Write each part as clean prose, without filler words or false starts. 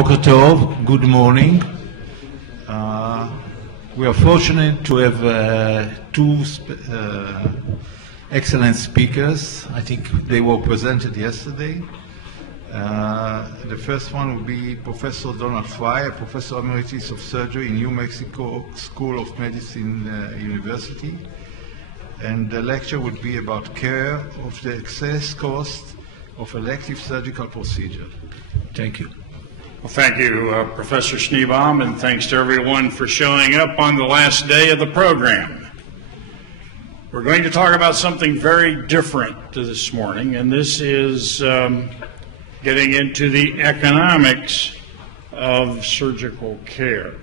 Boker Tov, good morning. We are fortunate to have two excellent speakers. I think they were presented yesterday. The first one will be Professor Donald Fry, Professor Emeritus of Surgery in New Mexico School of Medicine University. And the lecture would be about care of the excess cost of elective surgical procedure. Thank you. Well, thank you, Professor Schneebaum, and thanks to everyone for showing up on the last day of the program. We're going to talk about something very different this morning, and this is getting into the economics of surgical care.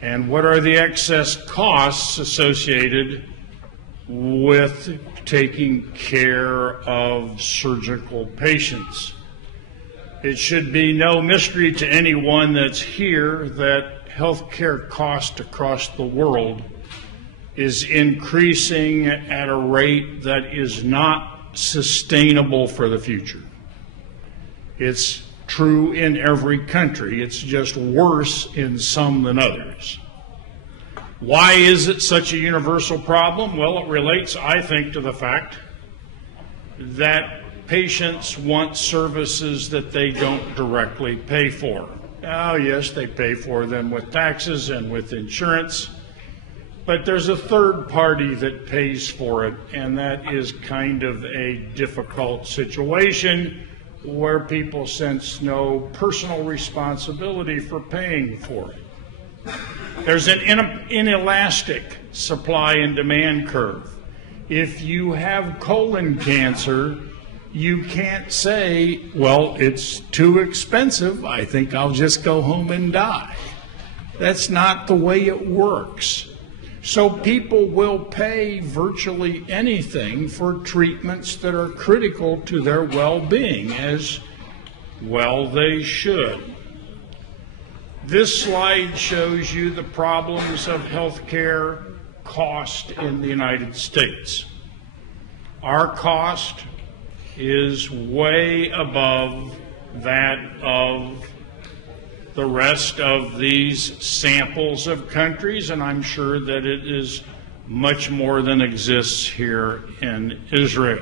And what are the excess costs associated with taking care of surgical patients? It should be no mystery to anyone that's here that healthcare cost across the world is increasing at a rate that is not sustainable for the future. It's true in every country. It's just worse in some than others. Why is it such a universal problem? Well, it relates, I think, to the fact that patients want services that they don't directly pay for. Oh, yes, they pay for them with taxes and with insurance, but there's a third party that pays for it, and that is kind of a difficult situation where people sense no personal responsibility for paying for it. There's an inelastic supply and demand curve. If you have colon cancer, you can't say, well, it's too expensive, I think I'll just go home and die. That's not the way it works. So people will pay virtually anything for treatments that are critical to their well-being, as well they should. This slide shows you the problems of healthcare cost in the United States. Our cost is way above that of the rest of these samples of countries, and I'm sure that it is much more than exists here in Israel.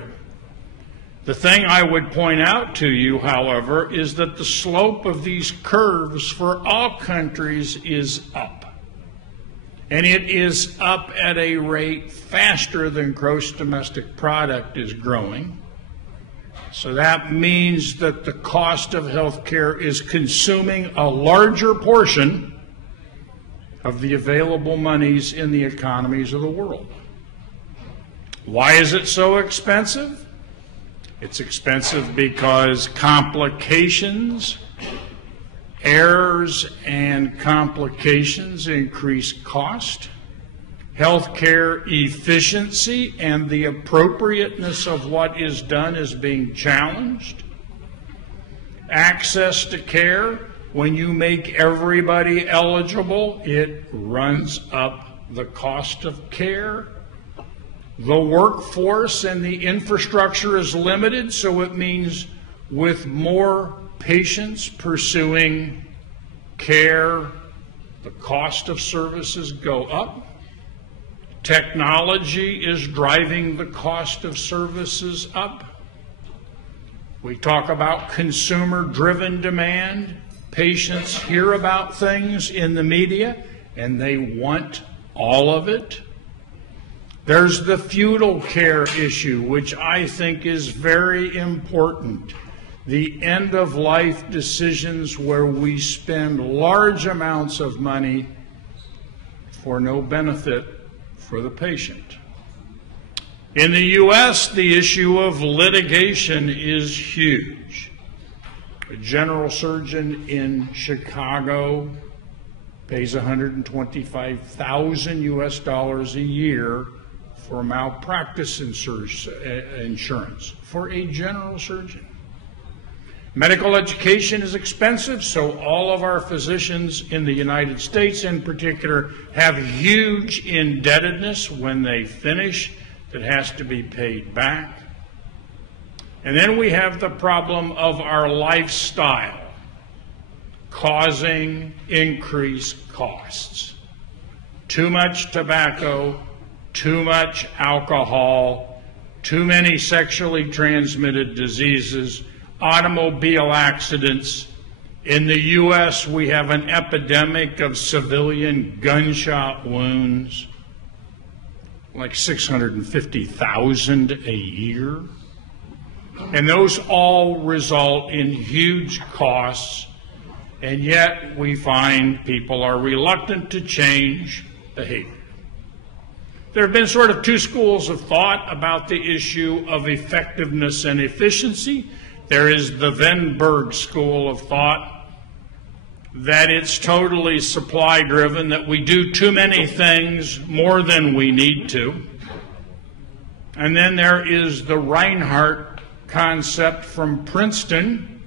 The thing I would point out to you, however, is that the slope of these curves for all countries is up. And it is up at a rate faster than gross domestic product is growing. So that means that the cost of health care is consuming a larger portion of the available monies in the economies of the world. Why is it so expensive? It's expensive because complications, errors and complications increase cost. Healthcare efficiency and the appropriateness of what is done is being challenged. Access to care, when you make everybody eligible, it runs up the cost of care. The workforce and the infrastructure is limited, so it means with more patients pursuing care, the cost of services go up. Technology is driving the cost of services up. We talk about consumer-driven demand. Patients hear about things in the media, and they want all of it. There's the feudal care issue, which I think is very important. The end-of-life decisions where we spend large amounts of money for no benefit for the patient. In the U.S., the issue of litigation is huge. A general surgeon in Chicago pays $125,000 US a year for malpractice insurance for a general surgeon. Medical education is expensive, so all of our physicians in the United States in particular have huge indebtedness when they finish that has to be paid back. And then we have the problem of our lifestyle. causing increased costs. Too much tobacco, too much alcohol, too many sexually transmitted diseases, automobile accidents. In the U.S., we have an epidemic of civilian gunshot wounds, like 650,000 a year. And those all result in huge costs, and yet we find people are reluctant to change behavior. There have been sort of two schools of thought about the issue of effectiveness and efficiency. There is the Wennberg school of thought, that it's totally supply-driven, that we do too many things more than we need to. And then there is the Reinhardt concept from Princeton,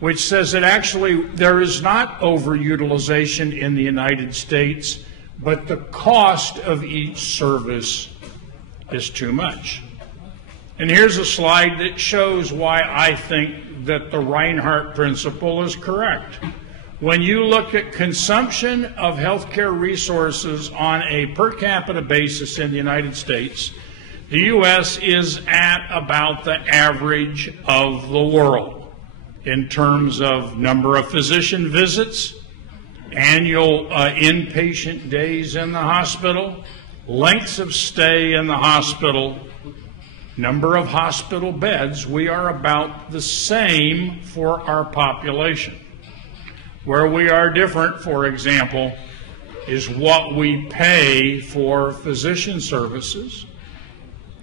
which says that actually there is not overutilization in the United States, but the cost of each service is too much. And here's a slide that shows why I think that the Reinhardt principle is correct. When you look at consumption of healthcare resources on a per capita basis in the United States, the U.S. is at about the average of the world in terms of number of physician visits, annual inpatient days in the hospital, lengths of stay in the hospital, number of hospital beds. We are about the same for our population. Where we are different, for example, is what we pay for physician services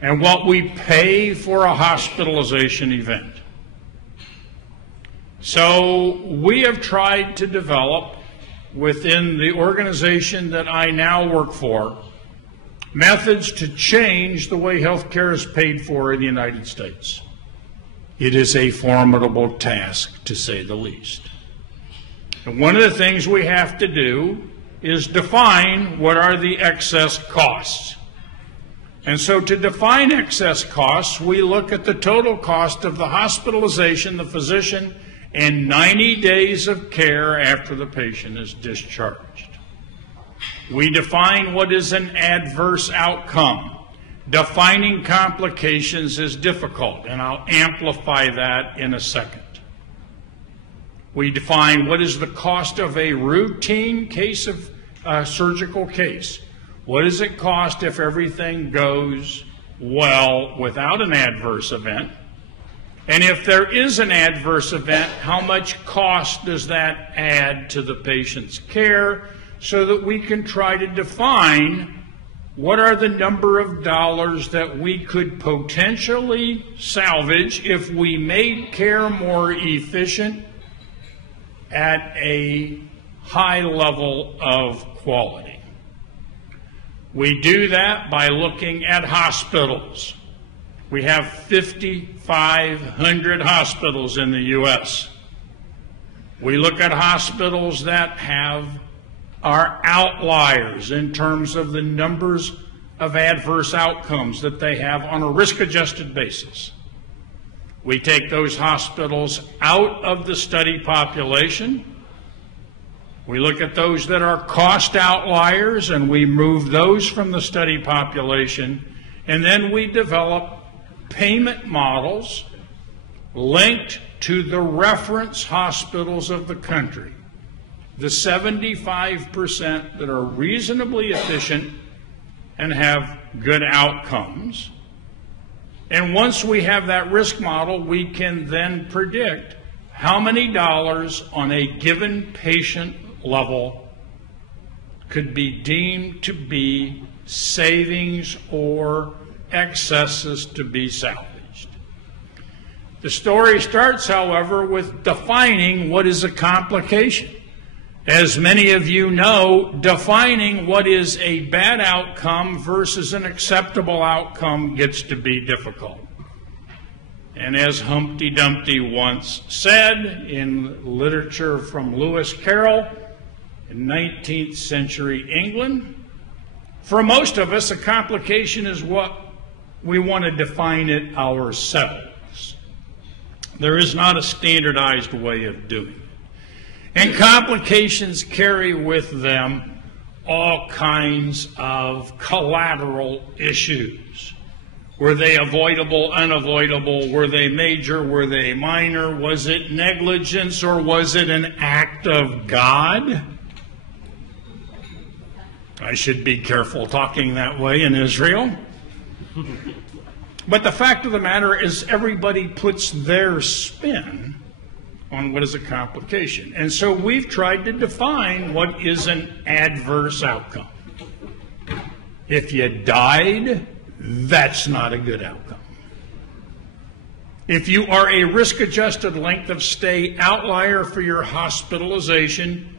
and what we pay for a hospitalization event. So we have tried to develop within the organization that I now work for methods to change the way healthcare is paid for in the United States. It is a formidable task, to say the least. And one of the things we have to do is define what are the excess costs. And so to define excess costs, we look at the total cost of the hospitalization, the physician, and 90 days of care after the patient is discharged. We define what is an adverse outcome. Defining complications is difficult, and I'll amplify that in a second. We define what is the cost of a routine case of surgical case. What does it cost if everything goes well without an adverse event? And if there is an adverse event, how much cost does that add to the patient's care, so that we can try to define what are the number of dollars that we could potentially salvage if we made care more efficient at a high level of quality. We do that by looking at hospitals. We have 5,500 hospitals in the U.S. We look at hospitals that are outliers in terms of the numbers of adverse outcomes that they have on a risk-adjusted basis. We take those hospitals out of the study population. We look at those that are cost outliers, and we move those from the study population. And then we develop payment models linked to the reference hospitals of the country, the 75% that are reasonably efficient and have good outcomes. And once we have that risk model, we can then predict how many dollars on a given patient level could be deemed to be savings or excesses to be salvaged. The story starts, however, with defining what is a complication. As many of you know, defining what is a bad outcome versus an acceptable outcome gets to be difficult. And as Humpty Dumpty once said in literature from Lewis Carroll in 19th century England, for most of us, a complication is what we want to define it ourselves. There is not a standardized way of doing it. And complications carry with them all kinds of collateral issues. Were they avoidable, unavoidable? Were they major? Were they minor? Was it negligence or was it an act of God? I should be careful talking that way in Israel. But the fact of the matter is everybody puts their spin on what is a complication. And so we've tried to define what is an adverse outcome. If you died, that's not a good outcome. If you are a risk-adjusted length of stay outlier for your hospitalization,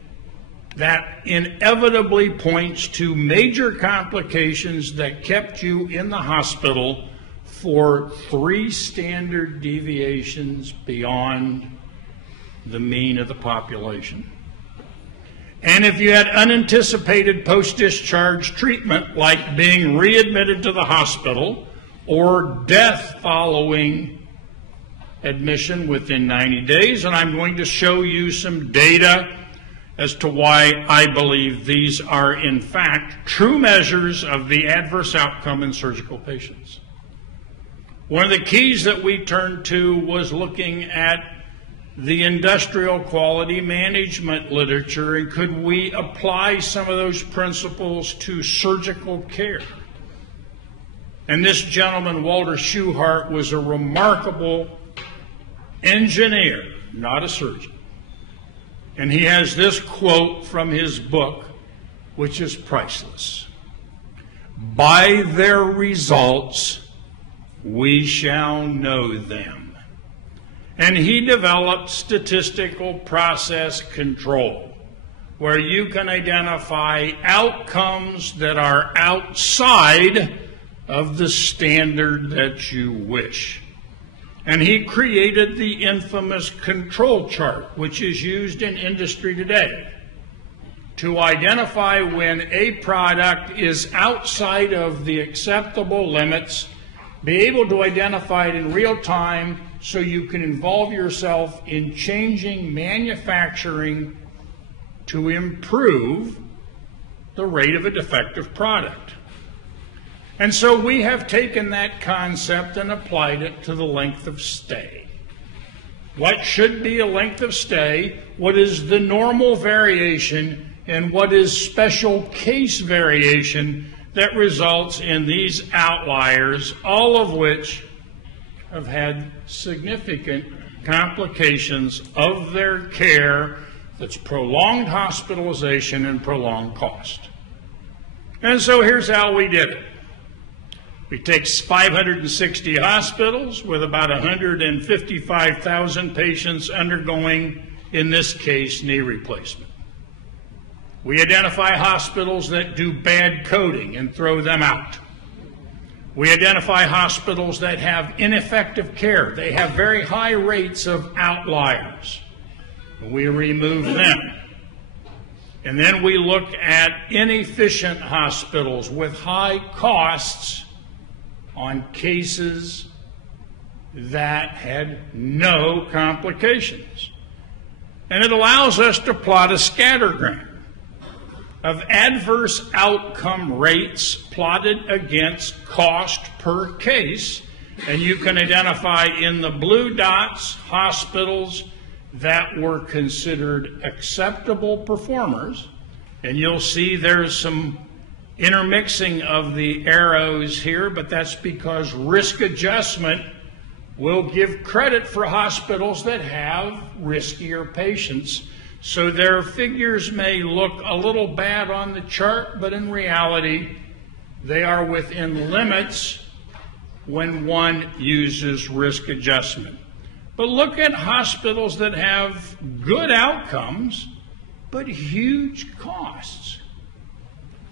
that inevitably points to major complications that kept you in the hospital for 3 standard deviations beyond the mean of the population. And if you had unanticipated post-discharge treatment, like being readmitted to the hospital or death following admission within 90 days, and I'm going to show you some data as to why I believe these are, in fact, true measures of the adverse outcome in surgical patients. One of the keys that we turned to was looking at the industrial quality management literature, and could we apply some of those principles to surgical care? And this gentleman, Walter Schuhart, was a remarkable engineer, not a surgeon. And he has this quote from his book, which is priceless. "By their results, we shall know them." And he developed statistical process control, where you can identify outcomes that are outside of the standard that you wish. And he created the infamous control chart, which is used in industry today, to identify when a product is outside of the acceptable limits, be able to identify it in real time so you can involve yourself in changing manufacturing to improve the rate of a defective product. And so we have taken that concept and applied it to the length of stay. What should be a length of stay? What is the normal variation? And what is special case variation that results in these outliers, all of which have had significant complications of their care that's prolonged hospitalization and prolonged cost. And so here's how we did it. We take 560 hospitals with about 155,000 patients undergoing, in this case, knee replacement. We identify hospitals that do bad coding and throw them out. We identify hospitals that have ineffective care. They have very high rates of outliers. We remove them. And then we look at inefficient hospitals with high costs on cases that had no complications. And it allows us to plot a scattergram of adverse outcome rates plotted against cost per case. And you can identify in the blue dots hospitals that were considered acceptable performers. And you'll see there's some intermixing of the arrows here, but that's because risk adjustment will give credit for hospitals that have riskier patients. So their figures may look a little bad on the chart, but in reality, they are within limits when one uses risk adjustment. But look at hospitals that have good outcomes, but huge costs.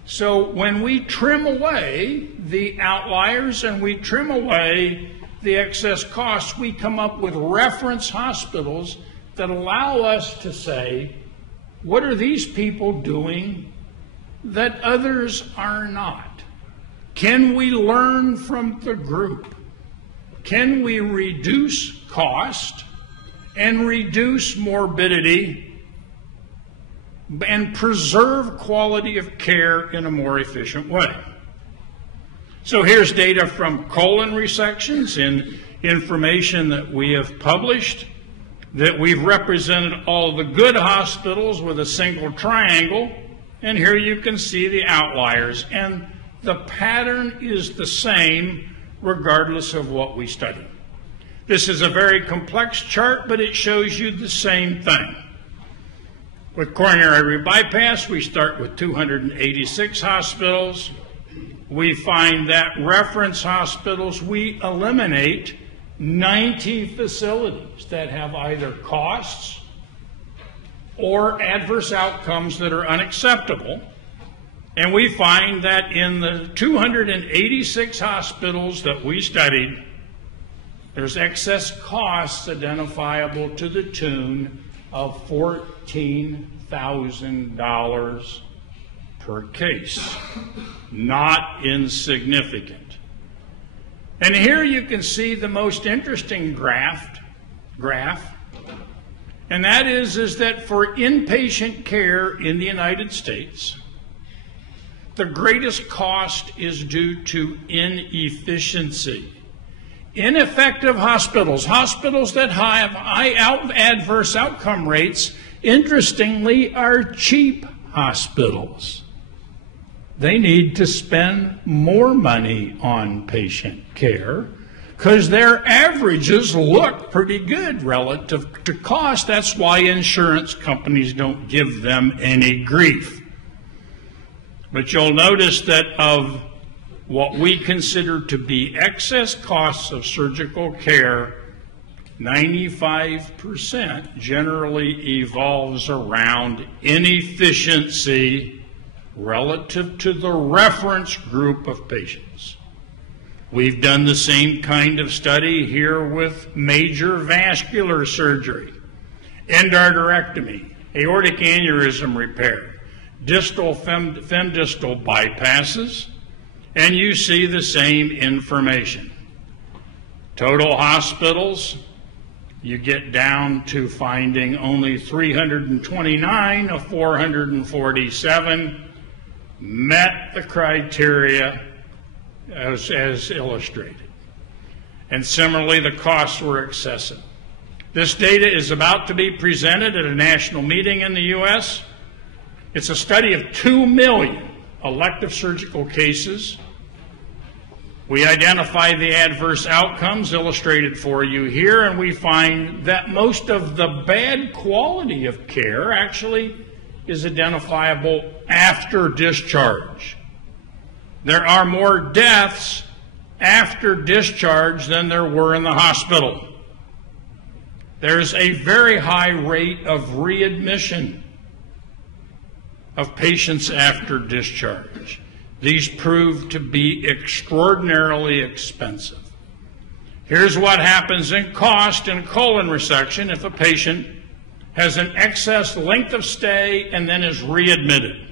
So when we trim away the outliers and we trim away the excess costs, we come up with reference hospitals that allow us to say, what are these people doing that others are not? Can we learn from the group? Can we reduce cost and reduce morbidity and preserve quality of care in a more efficient way. So here's data from colon resections in information that we have published, that we've represented all the good hospitals with a single triangle, and here you can see the outliers, and the pattern is the same regardless of what we study. This is a very complex chart, but it shows you the same thing. With coronary bypass, we start with 286 hospitals. We find that reference hospitals, we eliminate 90 facilities that have either costs or adverse outcomes that are unacceptable. And we find that in the 286 hospitals that we studied, there's excess costs identifiable to the tune of $14,000 per case. Not insignificant. And here you can see the most interesting graph, and that is that for inpatient care in the United States, the greatest cost is due to inefficiency. Ineffective hospitals, hospitals that have high adverse outcome rates, interestingly, are cheap hospitals. They need to spend more money on patient care because their averages look pretty good relative to cost. That's why insurance companies don't give them any grief. But you'll notice that of what we consider to be excess costs of surgical care, 95% generally evolves around inefficiency relative to the reference group of patients. We've done the same kind of study here with major vascular surgery, endarterectomy, aortic aneurysm repair, distal femdistal bypasses, and you see the same information. Total hospitals, you get down to finding only 329 of 447 met the criteria as illustrated. And similarly, the costs were excessive. This data is about to be presented at a national meeting in the U.S. It's a study of 2 million elective surgical cases. We identify the adverse outcomes illustrated for you here, and we find that most of the bad quality of care actually is identifiable after discharge. There are more deaths after discharge than there were in the hospital. There's a very high rate of readmission of patients after discharge. These prove to be extraordinarily expensive. Here's what happens in cost in colon resection if a patient has an excess length of stay and then is readmitted.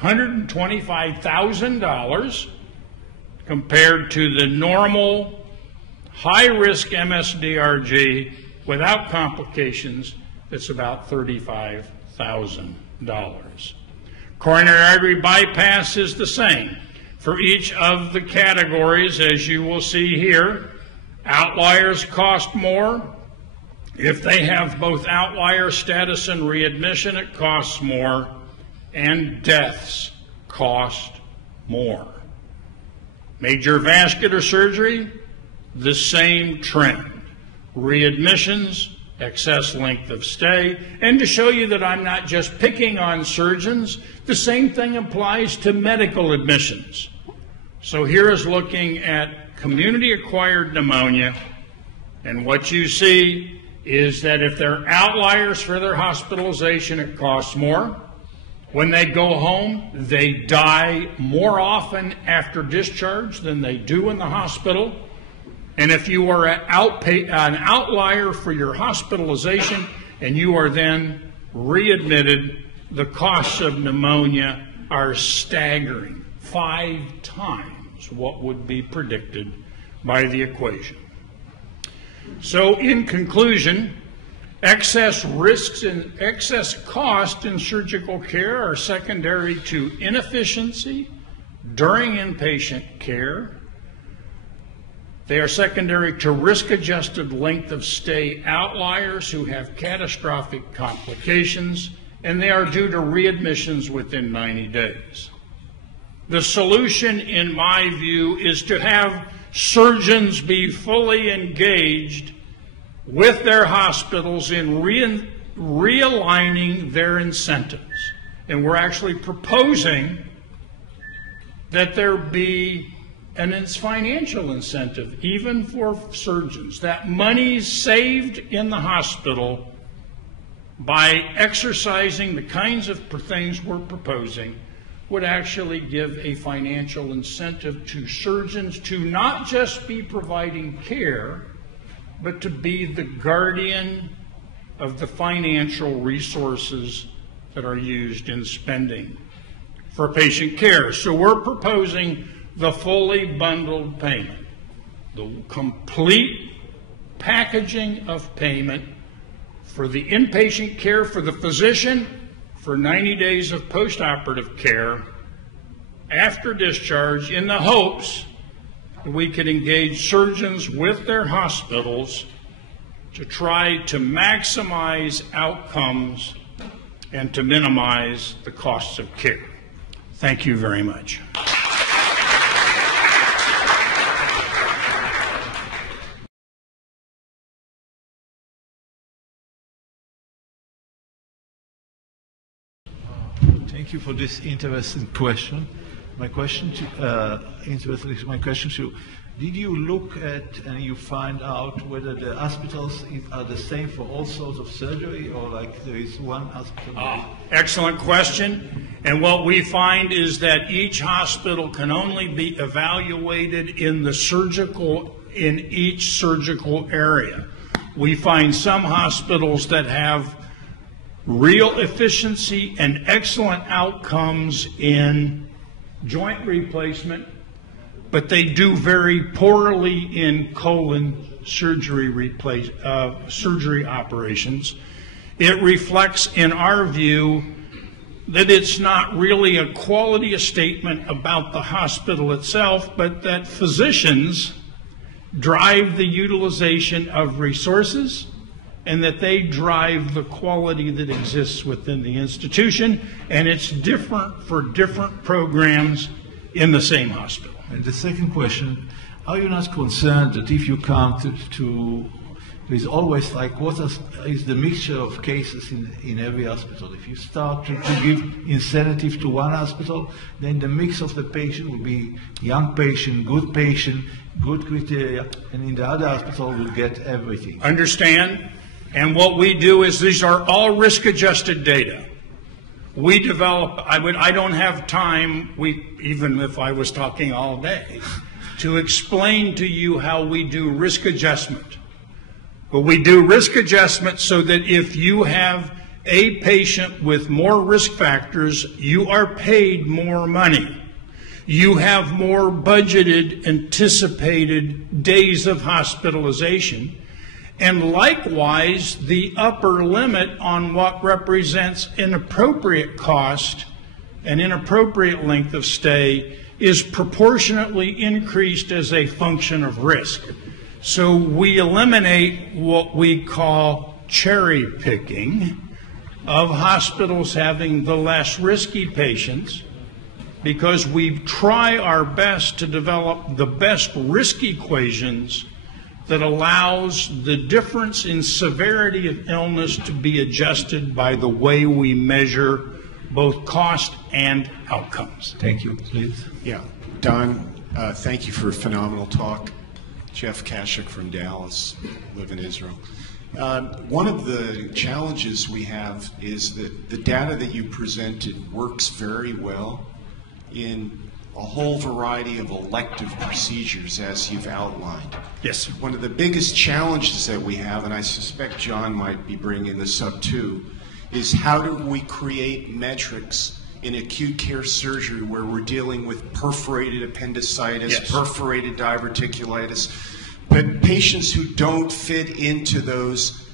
$125,000 compared to the normal high-risk MSDRG without complications, that's about $35,000. Coronary artery bypass is the same. For each of the categories, as you will see here, outliers cost more. If they have both outlier status and readmission, it costs more. And deaths cost more. Major vascular surgery, the same trend. Readmissions, excess length of stay. And to show you that I'm not just picking on surgeons, the same thing applies to medical admissions. So here is looking at community-acquired pneumonia, and what you see is that if they're outliers for their hospitalization, it costs more. When they go home, they die more often after discharge than they do in the hospital. And if you are an outlier for your hospitalization and you are then readmitted, the costs of pneumonia are staggering, 5 times what would be predicted by the equation. So in conclusion, Excess risks and excess cost in surgical care are secondary to inefficiency during inpatient care. They are secondary to risk-adjusted length of stay outliers who have catastrophic complications, and they are due to readmissions within 90 days. The solution, in my view, is to have surgeons be fully engaged with their hospitals in realigning their incentives. And we're actually proposing that there be an financial incentive, even for surgeons, that money saved in the hospital by exercising the kinds of things we're proposing would actually give a financial incentive to surgeons to not just be providing care, but to be the guardian of the financial resources that are used in spending for patient care. So we're proposing the fully bundled payment, the complete packaging of payment for the inpatient care for the physician for 90 days of postoperative care after discharge, in the hopes that we could engage surgeons with their hospitals to try to maximize outcomes and to minimize the costs of care. Thank you very much. Thank you for this interesting question. My question to you, did you look at and you find out whether the hospitals are the same for all sorts of surgery, or like there is one hospital? Excellent question. And what we find is that each hospital can only be evaluated in each surgical area. We find some hospitals that have real efficiency and excellent outcomes in joint replacement, but they do very poorly in colon surgery surgery operations. It reflects, in our view, that it's not really a quality statement about the hospital itself, but that physicians drive the utilization of resources and that they drive the quality that exists within the institution, and it's different for different programs in the same hospital. And the second question, are you not concerned that if you come there's always like, what is the mixture of cases in every hospital? If you start to give incentive to one hospital, then the mix of the patient will be young patient, good criteria, and in the other hospital will get everything. Understand? And what we do is these are all risk-adjusted data. We develop, I don't have time, even if I was talking all day, to explain to you how we do risk adjustment. But we do risk adjustment so that if you have a patient with more risk factors, you are paid more money. You have more budgeted, anticipated days of hospitalization. And likewise, the upper limit on what represents inappropriate cost and inappropriate length of stay is proportionately increased as a function of risk. So we eliminate what we call cherry picking of hospitals having the less risky patients, because we try our best to develop the best risk equations that allows the difference in severity of illness to be adjusted by the way we measure both cost and outcomes. Thank you. Please. Yeah. Don, thank you for a phenomenal talk. Jeff Kashuk from Dallas, live in Israel. One of the challenges we have is that the data that you presented works very well in a whole variety of elective procedures, as you've outlined. Yes. One of the biggest challenges that we have, and I suspect John might be bringing this up too, is how do we create metrics in acute care surgery where we're dealing with perforated appendicitis, yes, perforated diverticulitis, but patients who don't fit into those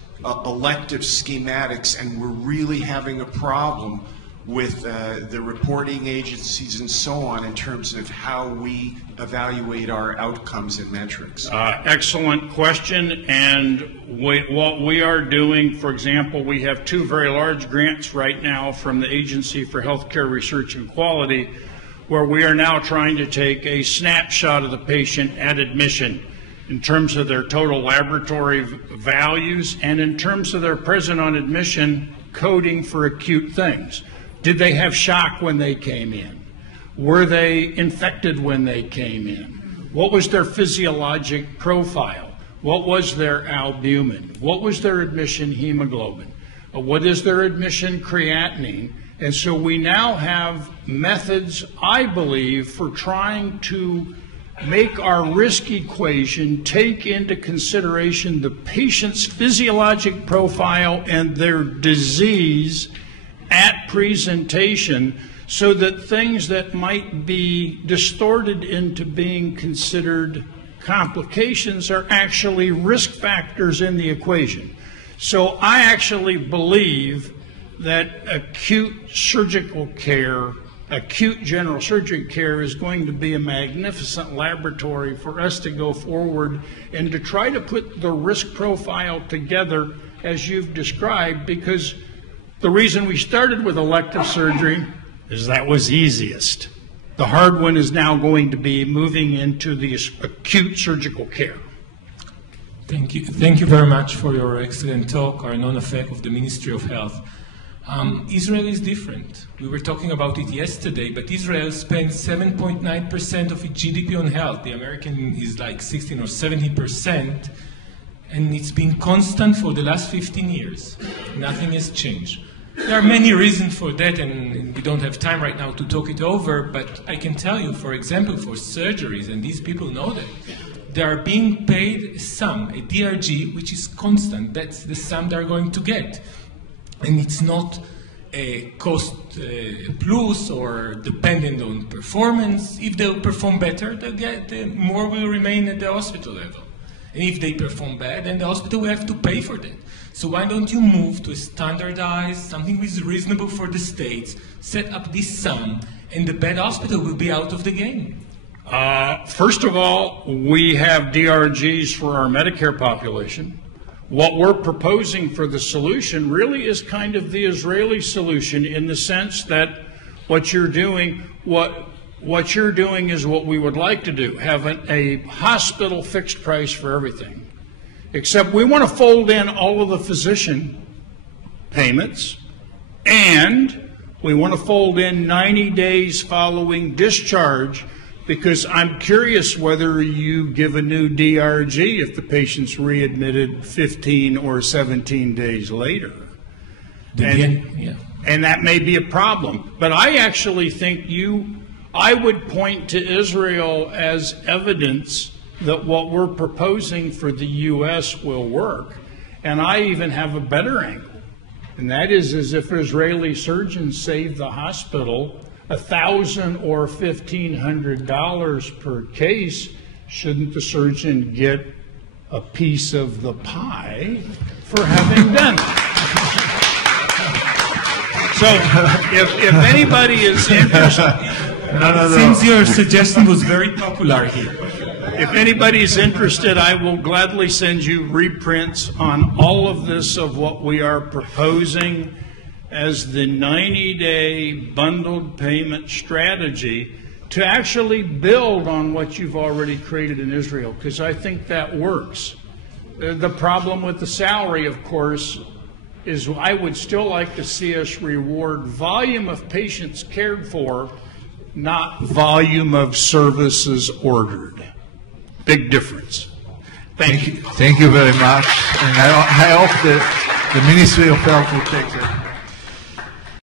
elective schematics, and we're really having a problem with the reporting agencies and so on in terms of how we evaluate our outcomes and metrics? Excellent question. And what we are doing, for example, we have 2 very large grants right now from the Agency for Healthcare Research and Quality, where we are now trying to take a snapshot of the patient at admission in terms of their total laboratory values and in terms of their present on admission coding for acute things. Did they have shock when they came in? Were they infected when they came in? What was their physiologic profile? What was their albumin? What was their admission hemoglobin? What is their admission creatinine? And so we now have methods, I believe, for trying to make our risk equation take into consideration the patient's physiologic profile and their disease at presentation, so that things that might be distorted into being considered complications are actually risk factors in the equation. So I actually believe that acute surgical care, acute general surgery care, is going to be a magnificent laboratory for us to go forward and to try to put the risk profile together as you've described, because the reason we started with elective surgery is that was easiest. The hard one is now going to be moving into the acute surgical care. Thank you. Thank you very much for your excellent talk, Arnon Afek of the Ministry of Health. Israel is different. We were talking about it yesterday, but Israel spends 7.9% of its GDP on health. The American is like 16 or 17%, and it's been constant for the last 15 years. Nothing has changed. There are many reasons for that, and we don't have time right now to talk it over, but I can tell you, for example, for surgeries, and these people know that, they are being paid a sum, a DRG, which is constant. That's the sum they're going to get. And it's not a cost plus or dependent on performance. If they'll perform better, they'll get more will remain at the hospital level. And if they perform bad, then the hospital will have to pay for that. So why don't you move to a standardized, something which is reasonable for the states, set up this sum, and the bad hospital will be out of the game? First of all, we have DRGs for our Medicare population. What we're proposing for the solution really is kind of the Israeli solution, in the sense that what you're doing is what we would like to do, have a hospital fixed price for everything. Except we want to fold in all of the physician payments, and we want to fold in 90 days following discharge, because I'm curious whether you give a new DRG if the patient's readmitted 15 or 17 days later. And that may be a problem. But I actually think I would point to Israel as evidence that what we're proposing for the U.S. will work. And I even have a better angle, and that is as if Israeli surgeons save the hospital $1,000 or $1,500 per case, shouldn't the surgeon get a piece of the pie for having done it? So if anybody is interested, Seems your suggestion was very popular here. If anybody is interested, I will gladly send you reprints on all of this, of what we are proposing as the 90-day bundled payment strategy to actually build on what you've already created in Israel, because I think that works. The problem with the salary, of course, is I would still like to see us reward volume of patients cared for, not volume of services ordered. Big difference. Thank you. Thank you very much. And I hope that the Ministry of Health will take it.